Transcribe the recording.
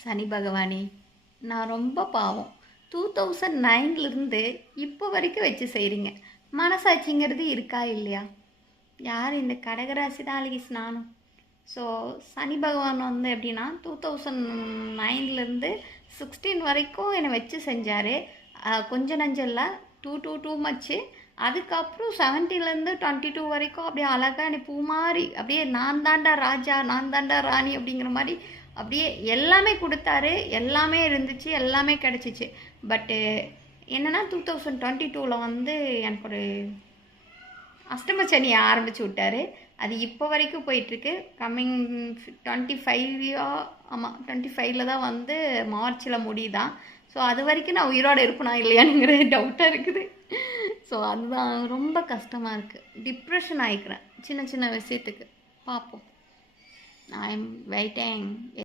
சனி பகவானே, நான் ரொம்ப பாவம். 2009லேருந்து இப்போ வரைக்கும் வச்சு செய்கிறீங்க. மனசாட்சிங்கிறது இருக்கா இல்லையா? யார் இந்த கடகராசி தான் அழகிஸ் நானும். ஸோ சனி பகவான் வந்து எப்படின்னா 2009லேருந்து 16 வரைக்கும் என்னை வச்சு செஞ்சார். கொஞ்சம் நஞ்சம் இல்லை, டூ மச்சு. அதுக்கப்புறம் 17லேருந்து 22 வரைக்கும் அப்படியே அழகாக என்னை பூ மாதிரி அப்படியே நான் தாண்டா ராஜா, நான் தாண்டா ராணி அப்படிங்கிற மாதிரி அப்படியே எல்லாமே கொடுத்தாரு. எல்லாமே இருந்துச்சு, எல்லாமே கிடச்சிச்சு. பட்டு என்னென்னா 2022ல் வந்து எனக்கு ஒரு அஷ்டம சனியை ஆரம்பித்து விட்டார். அது இப்போ வரைக்கும் போயிட்டுருக்கு. கம்மிங் 25 ஆமாம் 25ல் தான் வந்து மார்ச்சில் முடியுதான். ஸோ அது வரைக்கும் நான் உயிரோடு இருப்பேனா இல்லையானுங்கிற டவுட்டாக இருக்குது. ஸோ அதுதான் ரொம்ப கஷ்டமாக இருக்குது. டிப்ரெஷன் ஆகிக்கிறேன் சின்ன சின்ன விஷயத்துக்கு. பார்ப்போம். I am waiting.